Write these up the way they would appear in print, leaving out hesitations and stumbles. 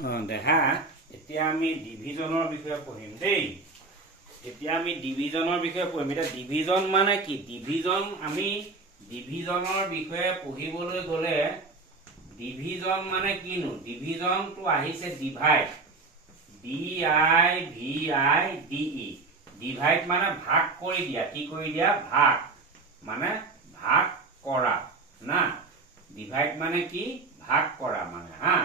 দেখা এতিয়া আমি ডিভিজনৰ বিষয়ে পঢ়িম দেই। এতিয়া আমি ডিভিজনৰ বিষয়ে পঢ়িম। এতিয়া ডিভিজন মানে কি? ডিভিজন আমি ডিভিজনৰ বিষয়ে পঢ়িবলৈ গ'লে ডিভিজন মানে কিনো? ডিভিজনটো আহিছে ডিভাইড, DIVIDE। ডিভাইড মানে ভাগ কৰি দিয়া। কি কৰি দিয়া? ভাগ মানে ভাগ কৰা না। ডিভাইড মানে কি? ভাগ কৰা মানে হা।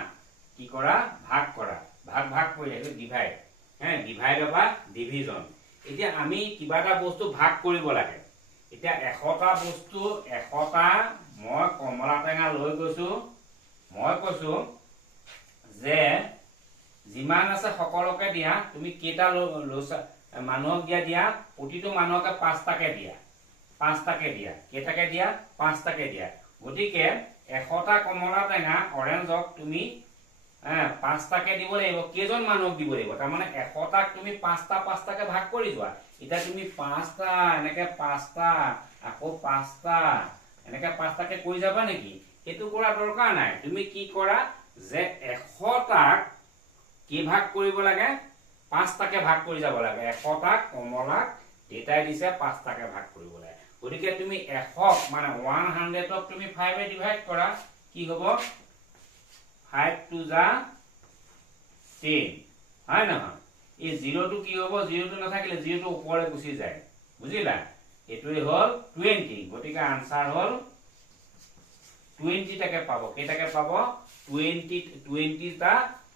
কি কৰা? ভাগ কৰা। ভাগ ভাগ কৰি দিয়া, ডিভাইড। ডিভাইড বা ডিভিজন। এতিয়া আমি কিবা এটা বস্তু ভাগ কৰিব লাগে। এতিয়া 100টা বস্তু 100টা মই কমলা টেঙা লৈ গৈছো। মই কৈছো যে যিমান আছে সকলোকে দিয়া। তুমি কেইটা লৈছা মানুহক দিয়া প্ৰতিটো মানুহকে 5টাকে দিয়া। 5টাকে দিয়া। কেইটাকে দিয়া? 5টাকে দিয়া। গতিকে 100টা কমলা টেঙা অৰেঞ্জক তুমি 5টাকে দিব লাগিব। কেইজন মানুহক দিব লাগিব? তাৰমানে 100টাক তুমি 5টাকে ভাগ কৰি যোৱা। এতিয়া তুমি 5টা এনেকে 5টা আকৌ 5টা এনেকে 5টাকে কৰি যাবা নেকি? সেইটো কৰা দৰকাৰ নাই। তুমি কি কৰা যে 100টাক কি ভাগ কৰিব লাগে? 5টাকে ভাগ কৰি যাব লাগে। 100টাক কমলাক দেউতাই দিছে 5টাকে ভাগ কৰিব লাগে। গতিকে তুমি 100ক মানে 100ক তুমি 5 এ ডিভাইড কৰা। কি হ'ব? 5 2 যা 10, হয় নহয়? এই 0টো কি হ'ব? 0টো নাথাকিলে 0টো ওপৰলৈ গুচি যায়। বুজিলা? এইটোৱে হ'ল 20। গতিকে আনসাৰ হ'ল 20টাকে পাব। কেইটাকে পাব? 20টা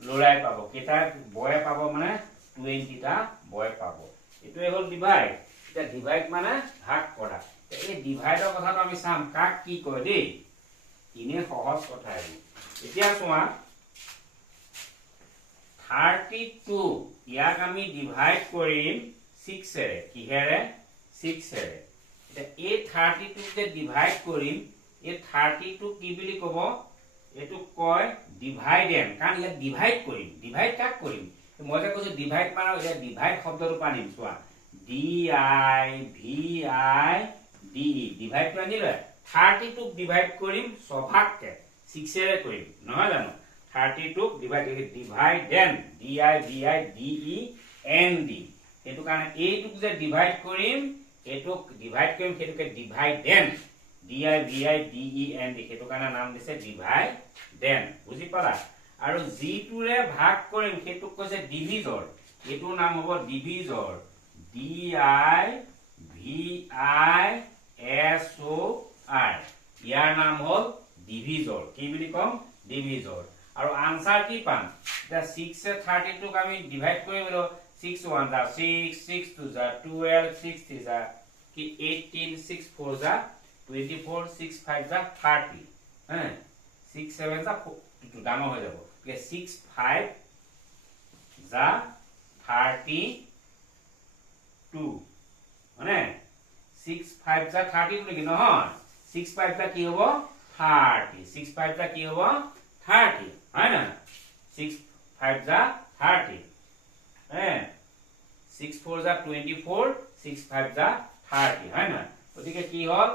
লৰাই পাব। কেইটা বয়ে পাব? মানে 20টা বয়ে পাব। এইটোৱে হ'ল ডিভাইড। এতিয়া ডিভাইড মানে ভাগ কৰা। এই ডিভাইডৰ কথাটো আমি চাম কাক কি কয় দেই। ইনে সহজ কথা এইটো। এতিয়া চোৱা 32 ইয়াক আমি ডিভাইড কৰিম 6এৰে। কিহেৰে? 6এৰে। এতিয়া এই 32ক যে ডিভাইড কৰিম, এই 32ক কি বুলি ক'ব? এইটো কয় ডিভাইডেণ্ড। কাৰণ ইয়াত ডিভাইড কৰিম। ডিভাইড কাক কৰিম? মই যে কৈছো ডিভাইড মানে এতিয়া ডিভাইড শব্দটো পানিম। চোৱা DIVIDE ডিভাইডটো আনিলে 32ক ডিভাইড কৰিম ছভাগকে 6এৰে কৰিম, নহয় জানো? 32ক ডিভাইডেণ্ড DIVIDEND। সেইটো কাৰণে এইটোক যে ডিভাইড কৰিম, এইটোক ডিভাইড কৰিম, সেইটোকে ডিভাইডেণ্ড DIVIDEND। সেইটো কাৰণে নাম দিছে ডিভাইডেণ্ড। বুজি পালা? আৰু যিটোৰে ভাগ কৰিম সেইটোক কৈছে ডিভিজৰ। এইটোৰ নাম হ'ব ডিভিজৰ। DIVISOR। ইয়াৰ নাম হ'ল ডিভিজৰ। কি বুলি ক'ম? ডিভিজৰ। আৰু আনসাৰ কি পাম? এতিয়া 6 এ 32ক আমি ডিভাইড কৰিবলৈ 6 1 যা 6 6 2 যা 12 6 3 যা কি 18 6 4 যা 24 6 5 যা 30। 6 7 যা 2 ডাঙৰ হৈ যাব। 6 5 যা 32 মানে 6 5 যা 30 নেকি? নহয়, 6 5 যা কি হ'ব? 30। 6 5 যা কি হ'ব? 30, হয় না? 6 5 যা 30। 6 4 যা 24 6 5 যা 30, হয় না? গতিকে কি হ'ল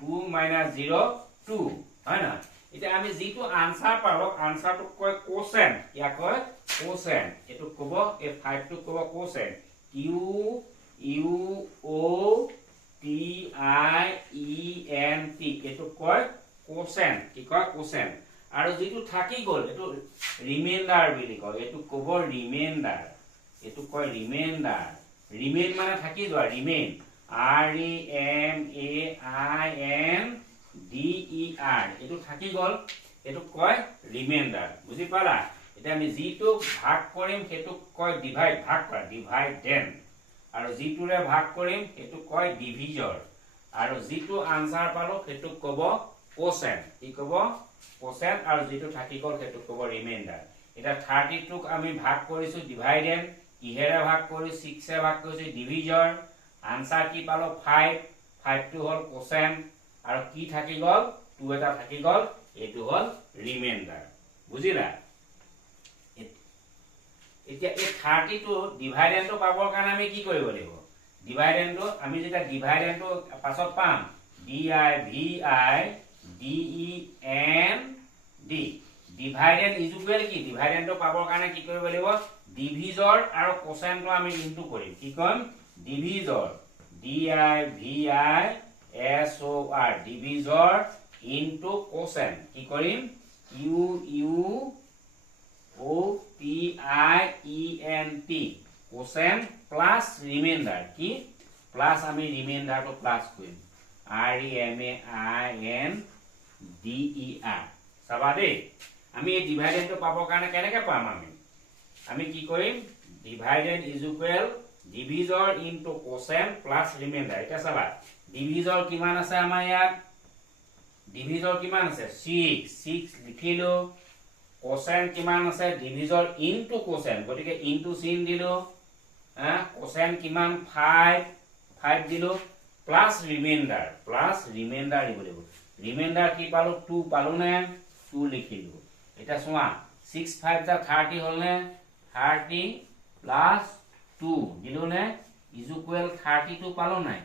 2 - 0 2, হয় না? এতিয়া আমি যিটো আনসাৰ পালো, আনসাৰটোক কয় কোচেণ্ট। ইয়াক কয় কোচেণ্ট। এইটো ক'ব, এই 5টোক ক'ব কোচেণ্ট। QUOTIENT। এইটো কয় কোচেণ্ট। কি কয়? কোচেণ্ট। আৰু যিটো থাকি গ'ল এইটো ৰিমাইণ্ডাৰ বুলি কয়। এইটো ক'ব ৰিমাইণ্ডাৰ। এইটো কয় ৰিমাইণ্ডাৰ। ৰিমেইন মানে থাকি যোৱা, ৰিমেইন। REMAINDER। এইটো থাকি গ'ল, এইটোক কয় ৰিমাইণ্ডাৰ। বুজি পালা? এতিয়া আমি যিটোক ভাগ কৰিম সেইটোক কয় ডিভাইড, ভাগ কৰা, ডিভাইডেণ্ড। আৰু যিটোৰে ভাগ কৰিম সেইটোক কয় ডিভিজৰ। আৰু যিটো আনসাৰ পালো সেইটোক ক'ব কোচেণ্ট। কি ক'ব? কোচেণ্ট। আৰু যিটো থাকি গ'ল সেইটোক ক'ব ৰিমাইণ্ডাৰ। এতিয়া 32ক আমি ভাগ কৰিছো ডিভাইডেণ্ড। কিহেৰে ভাগ কৰিছো? 6এ ভাগ কৰিছো ডিভিজৰ। আনসাৰ কি পালো? 5। 5টো হ'ল কোচেণ্ট। আৰু কি থাকি গ'ল? 2 এটা থাকি গ'ল। এইটো হ'ল ৰিমাইণ্ডাৰ। বুজিলা? এতিয়া এই 32 ডিভাইডেণ্ডটো পাবৰ কাৰণে আমি কি কৰিব লাগিব? ডিভাইডেণ্ডটো আমি যেতিয়া ডিভাইডেণ্ডটো পাছত পাম DIVIDEND ডিভাইডেণ্ড ইজ ইকুৱেল কি ডিভাইডেণ্ডটো পাবৰ কাৰণে কি কৰিব লাগিব ডিভিজৰ আৰু কোচেনটো আমি ইনটু কৰিম কি কৰিম ডিভিজৰ DIVISOR ডিভিজৰ ইনটু কোচেন কি কৰিম QUOTIENT কোচেন প্লাস ৰিমাইন্ডাৰ কি প্লাস আমি ৰিমাইন্ডাৰটো প্লাস কৰিম REMAINDER চাবা দেই আমি এই ডিভাইডেণ্ডটো পাবৰ কাৰণে কেনেকৈ পাম আমি কি কৰিম dividend is equal divisor into quotient plus remainder এটা চাবা ডিভিজৰ কিমান আছে আমাৰ ইয়াত ডিভিজৰ কিমান আছে 6 লিখিলো কোচেন কিমান আছে ডিভিজৰ ইনটু কোচেন গতিকে ইনটু চিন দিলো কোচেন কিমান 5 দিলো প্লাস রিমাইন্ডার দিব লাগিব রিমাইন্ডার কি পালো 2 পালো নে 2 লিখিলো এটা সোয়া 6 5 যা 30 হল নে 30 প্লাস 2 দিলো নে ইজ ইকুৱেল 32 পালো নাই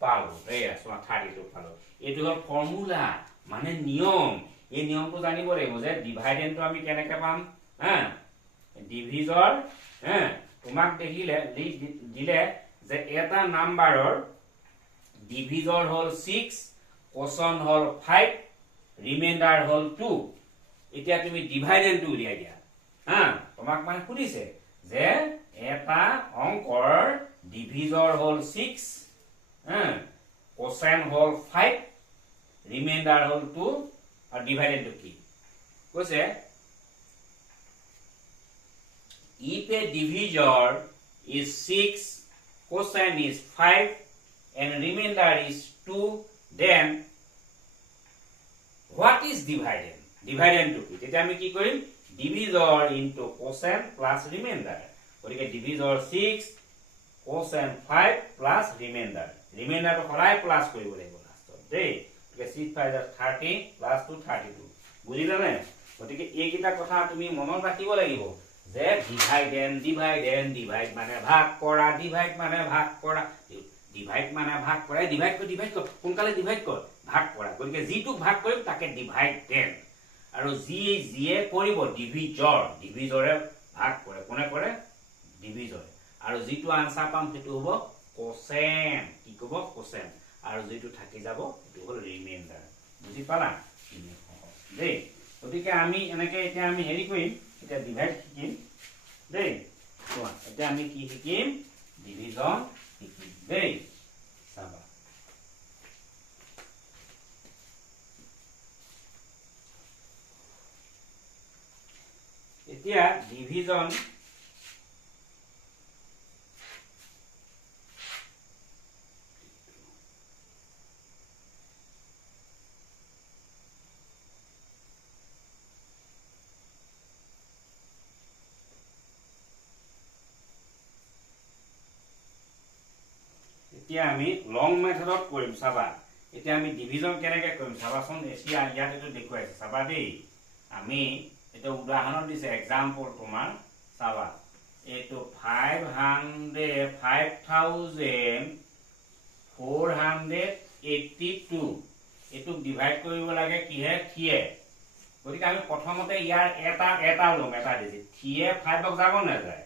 পালো এয়া সোয়া 32 পালো এটো হল ফর্মুলা মানে নিয়ম এই নিয়মটো জানিব লাগিব যে ডিভাইডেণ্ডটো আমি কেনেকৈ পাম ডিভিজৰ তোমাক দেখিলে দিলে যে এটা নাম্বাৰৰ ডিভিজৰ হল 6 কোচন হল 5 রিমাইন্ডার হল 2 এতিয়া তুমি ডিভাইডেণ্ডটো উলিয়াই দিয়া তোমাক মানে সুধিছে যে এটা অংকৰ ডিভিজৰ হল 6 কোচেন হল 5 রিমাইন্ডার হল 2 और डिवाइडेड की কৈছে if a divisor is 6 cosine is 5 and remainder is 2 then what is dividend to কি তেতিয়া আমি কি কৰিম divisor into cosine plus remainder গতিকে divisor 6 cosine 5 plus remainder তো সদায় প্লাস কৰিব লাগিব লাষ্টত দেই 6 5 30 plus 2 32 বুঝিলা নে গতিকে এই কিটা কথা তুমি মনত ৰাখিব লাগিব যে ডিভাইড মানে ভাগ কৰা ডিভাইড মানে ভাগ কৰা সোনকালে ডিভাইড কৰ ভাগ কৰা গতিকে যিটো ভাগ কৰিম তাকে ডিভাইডেণ্ড আৰু যিয়ে কৰিব ডিভিজৰে ভাগ কৰে কোনে কৰে ডিভিজৰে আৰু যিটো আনসাৰ পাম সেইটো হ'ব কোচেন কি ক'ব কোচেন আৰু যেটো থাকি যাব এটো হল ৰিমাইন্ডাৰ বুঝি পালা দেই গতিকে আমি এনেকে এটা আমি হেৰি কৰিম এটা ডিভাইড শিকিম দেই কোৱা এটা আমি কি শিকিম ডিভিজন শিকিম দেই চাবা এতিয়া ডিভিজন এতিয়া আমি লং মেথডত কৰিম চাবা এতিয়া আমি ডিভিজন কেনেকৈ কৰিম চাবাচোন এতিয়া ইয়াত এটো দেখুৱাইছে চাবা দেই আমি এটা উদাহৰণ দিছে एग्जांपल তোমাৰ চাবা এটো 5482 এটো ডিভাইড কৰিব লাগে কিহে থিয়ে গতিকে আমি প্ৰথমতে ইয়াৰ এটা লম এটা দিছে থিয়ে 5ক যাব না যায়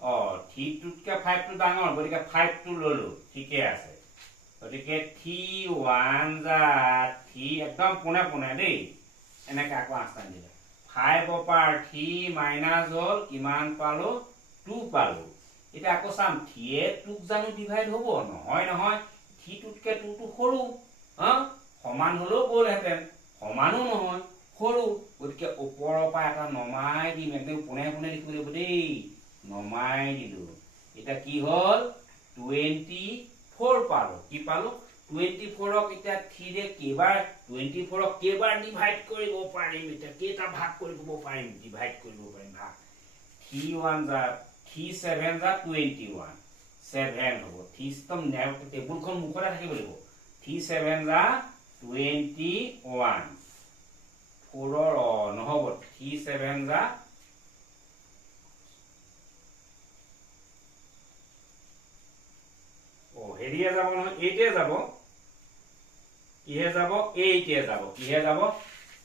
3 টুটকে 5 টু ডাঙৰ গতিকে 5 টু ললো ঠিকে আছে গতিকে 3 1 যা 3 একদম পুনে দেই এনেকা আকৌ আস্তান দিলে 5 অপাৰ 3 মাইনাস হল কিমান পালো 2 পালো এটা আকৌ সাম 3 টুক জানো ডিভাইড হ'ব নহয় 3 টুটকে 2 টু সৰু সমান হলো গল হেতেন সমানো নহয় সৰু গতিকে ওপৰৰ পৰা এটা নমাই দিম একদম পুনে লিখিব লাগিব দেই নমাই দিলো এটা কি হল 24 পালো কি পালো 24ক এটা 3 ৰে কেবাৰ 24ক কেবাৰ ডিভাইড কৰিব পাৰিম এটা কেটা ভাগ কৰিব পাৰিম ডিভাইড কৰিব পাৰিম ভাগ 3 1 যা 3 7 যা 21 7 হ'ব 3 স্তম নেও টেবুলখন মুখতে থাকিব লাগিব 3 7 যা 21 4 নহব 3 7 যা হেৰিয়ে যাব নহয় 8 যাব কিহে যাব 8 যাব কিহে যাব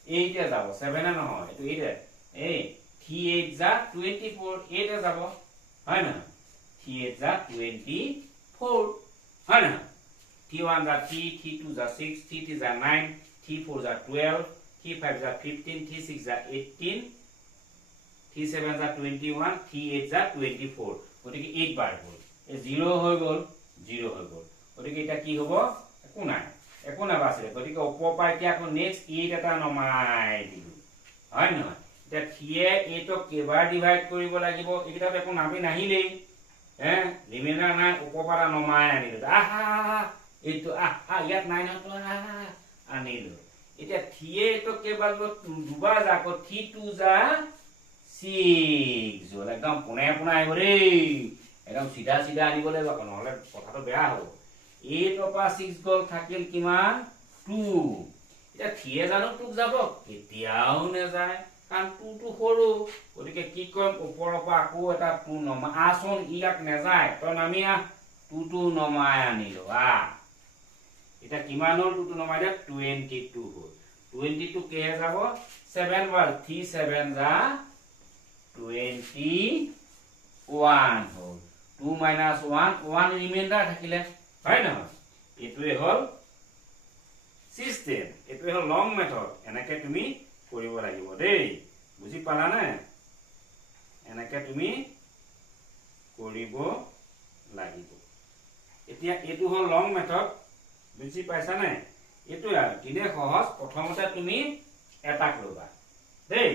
8 এ যাব 7 এ নহয় এটো 8 এ এই 3 8 যা 24 8 এ যাব হয় না 3 8 যা 24 হয় না 3 1 যা 3 3 2 যা 6 3 3 যা 9 3 4 যা 12 3 5 যা 15 3 6 যা 18 3 7 যা 21 3 8 যা 24 গতিকে 8 বার হল এই 0 হৈ গল 0 হৈ গল গতিকে এটা কি হ'ব একো নাই একো না বাসে গতিকে ওপৰ পাই কি আকৌ নেক্সট 8 এটা নমাই দিলো হয় না এটা 3 এ 8 ক কেবাৰ ডিভাইড কৰিব লাগিব এইটা একো নামি নাহিলেই রিমেইন্ডার নাই উপপারা নমায় আনিলো আহা এইটো আহা ইয়াত নাই না তো আনিলো এটা থিয়ে তো কেবল দুবার যা কো থি টু যা 6 জল একদম পুনে পুনে আইব রে একদম সিধা সিধা আনিব লাগিব নহলে কথাটো বেয়া হ'ব 8 পা 6 গল থাকিল কিমান 2 এটা থিয়ে জানো টুক যাব কেতিয়াও না যায় কারণ 2 টু সৰু গতিকে কি কম ওপৰৰ পৰা আকৌ এটা 2 নমা আসন ইয়াক নেযায় তো নামিয়া 2 টু নমাই আনিলো এটা কিমান হল 2 টু নমাই দে 22 হল 22 কে যাব 7 বার 3 7 যা 21 হল 2 minus 1 1 রিমাইন্ডার থাকিলে হয় না এটোৱে হল সিস্টেম এটোৱে হল লং মেথড এনেকে তুমি কৰিব লাগিব দেই বুজি পালা না এনেকে তুমি কৰিব লাগিব এতিয়া এটো হল লং মেথড বুজি পাইছা না এটো আর কিনে সহজ প্ৰথমতে তুমি এটা কৰবা দেই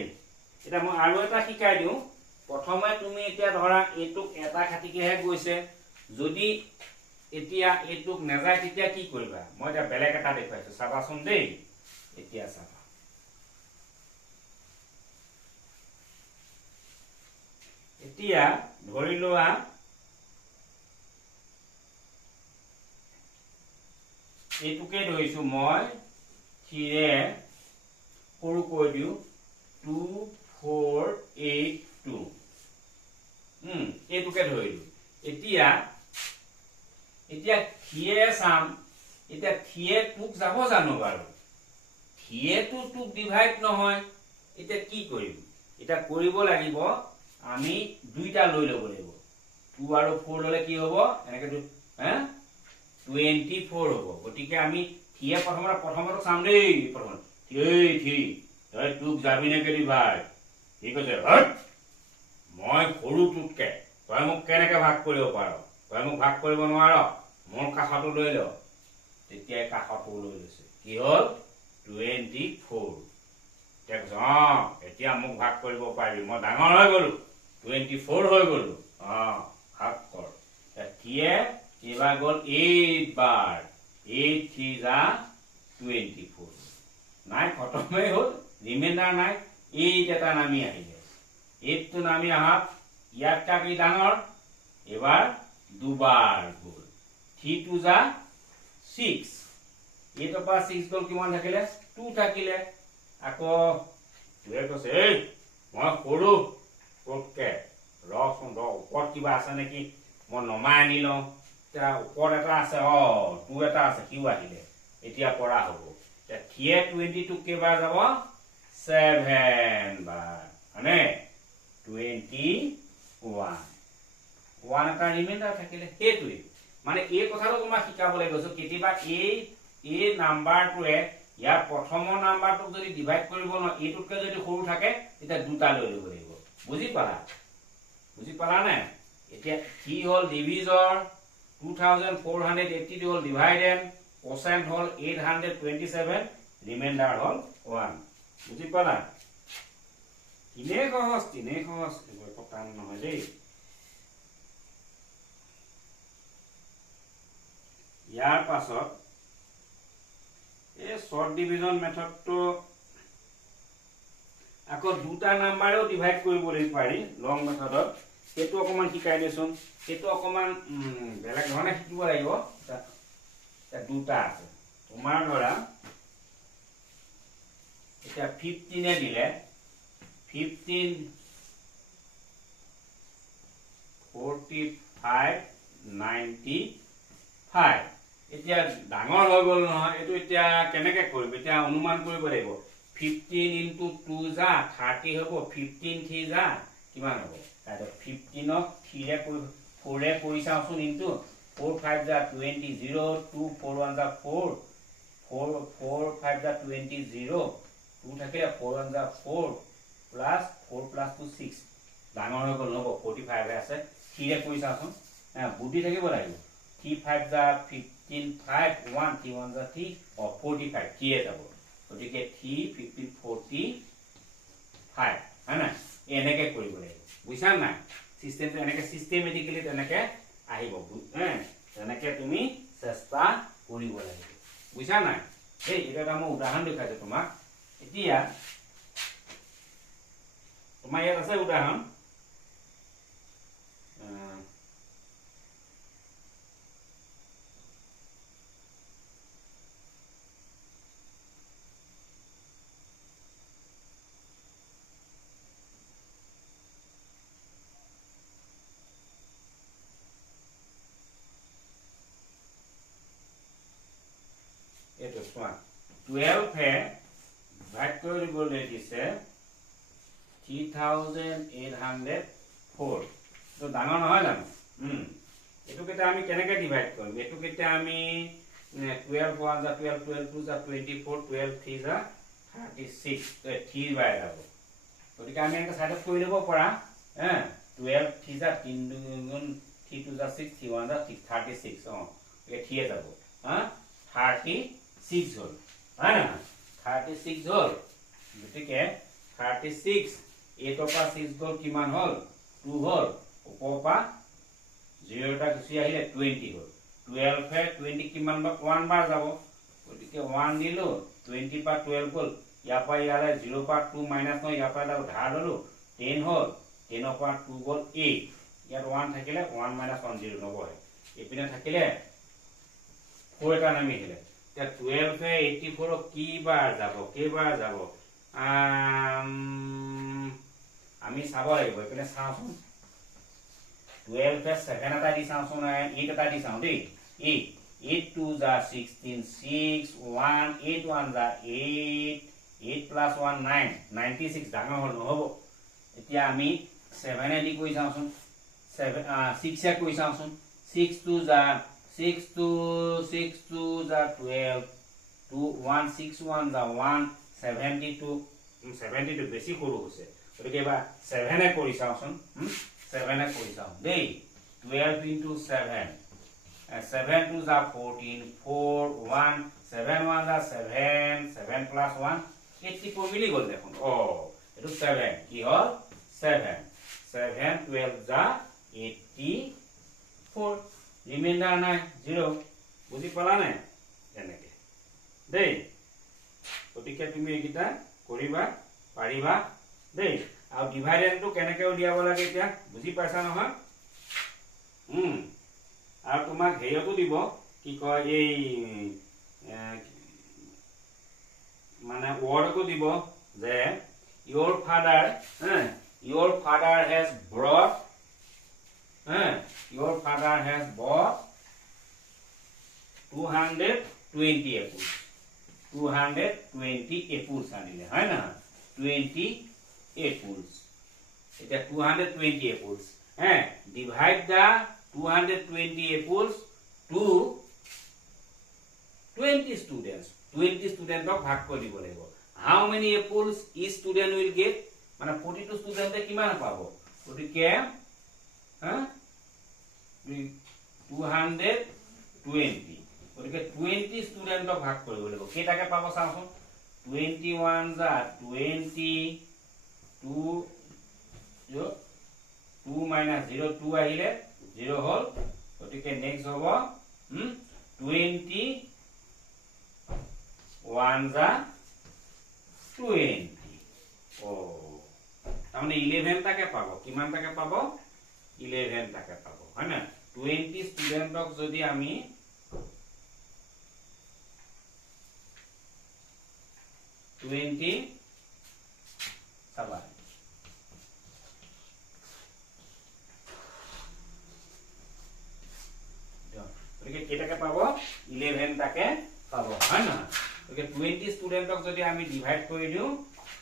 এটা মই আৰু এটা শিকাই দিও প্ৰথমে তুমি এতিয়া ধৰা এটুক এটা খাটিকেহে গৈছে যদি এতিয়া এটুক নেযায় তেতিয়া কি কৰিবা মই এটা বেলেগ এটা দেখাইছো চাবাচোন দেই এতিয়া চাবা এতিয়া ধৰি লোৱা এটুকে ধৰিছো মই 3 এ সৰু কৈ দিও 2 4 8 2 এটুকে ধৰিলো এতিয়া এতিয়া থিয়ে সাম এতিয়া থিয়ে টুক যাব জানো বাৰু থিয়ে টুক ডিভাইড নহয় এতিয়া কি কৰিম এটা কৰিব লাগিব আমি দুইটা লৈ লব লাগিব 2 আৰু 4 ললে কি হ'ব এনেকে 24 হ'ব গতিকে আমি থিয়ে প্ৰথমটো চাম দেই প্ৰথম থি তই টুক যাবি নেকে ডিভাইড ঠিক আছে মই সৰু টুককে তই মোক কেনেকে ভাগ কৰিব পাৰ তই মোক ভাগ কৰিব নোৱাৰ মোৰ কাষটো লৈ ল তেতিয়া কাষটো লৈ লৈছে কি হল 24 এতিয়া মোক ভাগ কৰিব পাৰিবি মই ডাঙৰ হৈ গলো 24 হৈ গলো ভাগ কৰ থিয়ে এবাৰ গল 8 বার 8 3 যা 24 নাই খতমই হল রিমাইন্ডার নাই 8 এটা নামি আহিলে 8 তো নামি আহাত ইয়াত কাকি ডাঙৰ এবাৰ দুবাৰ গল 3 2 যা 6 8 পা 6 গল কিমান থাকিলে 2 থাকিলে আকৌ তুই কৈছে এই মই সৰু কোটকে ৰচোন ওপৰত কিবা আছে নেকি মই নমাই আনি লওঁ ওপৰত এটা আছে 2 এটা আছে কিউ আহিলে এতিয়া পৰা হ'ব থিয়ে 22 কেবাৰ যাব 7 বার মানে 21 এটা রিমাইন্ডার থাকিলে হেতুই মানে এই কথাটো তোমাক শিকাবলৈ গৈছো কেতিয়াবা এই নাম্বাৰটোৱে ইয়াৰ প্ৰথম নাম্বাৰটোক যদি ডিভাইড কৰিব ন এইটোতকে যদি সৰু থাকে এটা দুটা লৈ লব লাগিব বুজি পালা না এতিয়া কি হল ডিভিজৰ 2480 হল ডিভাইডেড কোসেন্ট হল 827 ৰিমাইন্ডাৰ হল 1 বুজি পালা কিনে সহজ টান নহয় দেই ইয়াৰ পাছত এই শৰ্ট ডিভিজন মেথডটো আকৌ দুটা নাম্বাৰেও ডিভাইড কৰিবলৈ পাৰি লং মেথডত সেইটো অকমান শিকাই দিছোন সেইটো অকমান বেলেগ ধৰণে শিকিব লাগিব দুটা আছে তোমাৰ ধৰা এটা 15 এ দিলে 15 45 95 এতিয়া ডাঙৰ হৈ গল নহয় এটো এতিয়া কেনেকে কৰিব এতিয়া অনুমান কৰিব লাগিব 15 into 2 যা 30 হ'ব 15 3 যা কিমান হ'ব তাতে 15 ক 3 ৰে 4 ৰে কৰি চাওচোন ইনটু 4 5 যা 20 0 2 4 1 যা 4 4 4 5 যা 20 0 2 থাকে 4 1 যা 4 প্লাস 4 প্লাস 2 6 ডাঙৰ হৈ গ'ল নব 45 আছে 3 ৰে কৰি চাওচোন বুদ্ধি থাকিব লাগিব 3 5 যা 15 5 1 3 1 যা 3 45 কি যাব গতিকে 3 15 45 হয় না এনেকে কৰিব লাগিব বুঝা নাই সিস্টেমটো এনেকে সিস্টেমেটিক্যালি তেনেকে আহিব তেনেকে তুমি চেষ্টা কৰিব লাগিব বুঝা নাই এই এটা মই উদাহৰণ দেখাইছো তোমাক এতিয়া তোমাৰ ইয়াত আছে উদাহৰণ এইটো চোৱা 12 হে ভাগ কৰি দিবলৈ দিছে 3804 তো ডাঙৰ নহয় জানো এটো কেটা আমি কেনেকৈ ডিভাইড কৰিম এটো কেটা আমি 12 1 যা 12 12 2 যা 24 12 3 যা 36 তো 3 বাই যাব গতিকে আমি এটা সাইডত কৰি দেব পৰা 12 3 যা 3 গুণ 3 2 যা 6 3 1 যা 36 এ 3 যাব 36 হল হয় না 36 হল গতিকে 36 8 পা 6 গল কিমান হল 2 হল ওপৰ পা 0 টা গুছি আহিলে 20 হল 12 হে 20 কিমান বা 1 বাৰ যাব গতিকে 1 দিলো 20 পা 12 গল ইয়াৰ পা ইয়ালে 0 পা 2 মাইনাস ন ইয়াৰ পা ধাৰ ললো 10 হল 10 পা 2 গল 8 ইয়াত 1 থাকিলে 1 মাইনাস 1 0 নবহে এপিনে থাকিলে 4 এটা নামি আহিলে 12 হে 84 কি বাৰ যাব কেইবাৰ যাব আমি চাব লাগিব এপিনে চাওচোন 12 হে 7 এটা দি চাওচোন 8 এটা দি চাও দেই 8 2 যা 16 6 1 8 1 যা 8 8 plus 1 9 96 ডাঙৰ হল নহব এতিয়া আমি 7 এ দি কই চাওচোন 7 6 এ কই চাওচোন 6 2 যা 6 2 যা 12 2 1 6 1 যা 1 72 বেছি সৰু হৈছে গতিকে বা 7 এ কৰি চাওচোন 7 এ কৰি চাও দেই 12 into 7 7 2 যা 14 4 1 7 1 যা 7 7 plus 1 84 মিলি গল দেখোন এটো 7 কি হল 7 7 12 যা 84 রিমাইন্ডার নাই 0 বুঝি পালা নাই এনেকে দেই গতিকে তুমি এইটা কৰিবা পাৰিবা দেই আৰু ডিভাইডেন্টটো কেনেকৈ উলিয়াব লাগে এতিয়া বুজি পাইছা নহয় আৰু তোমাক হেয়তো দিব কি কয় এই মানে ওয়ার্ডকো দিব যে your father has brought your father has bought 220 apples 220 apples আনিলে হয় না 20 apples এটা 220 apples divide the 220 apples to 20 students 20 students ভাগ কৰি দিব লাগিব how many apples each student will get মানে প্ৰতিটো ষ্টুডেন্টে কিমান পাব গতিকে 220 গতিকে 20 ষ্টুডেন্টক ভাগ কৰিব লাগিব কেটাকে পাব চাওচোন 21 যা 20 2 minus 0 2 আহিলে 0 হল গতিকে নেক্সট হ'ব 20 1 যা 20 তাহলে 11 টাকে পাব কিমান টাকে পাব 11 টাকে পাব হয় না 20 স্টুডেন্টক যদি আমি 20 সাবা গতিকে কেটাকে পাব 11 টাকে পাব হয় না গতিকে 20 স্টুডেন্টক যদি যদি আমি ডিভাইড কৰি দিওঁ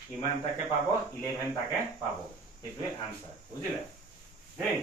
কিমান টাকে পাব 11 টাকে পাব সেইটোৱে আনসাৰ বুজিলে দেই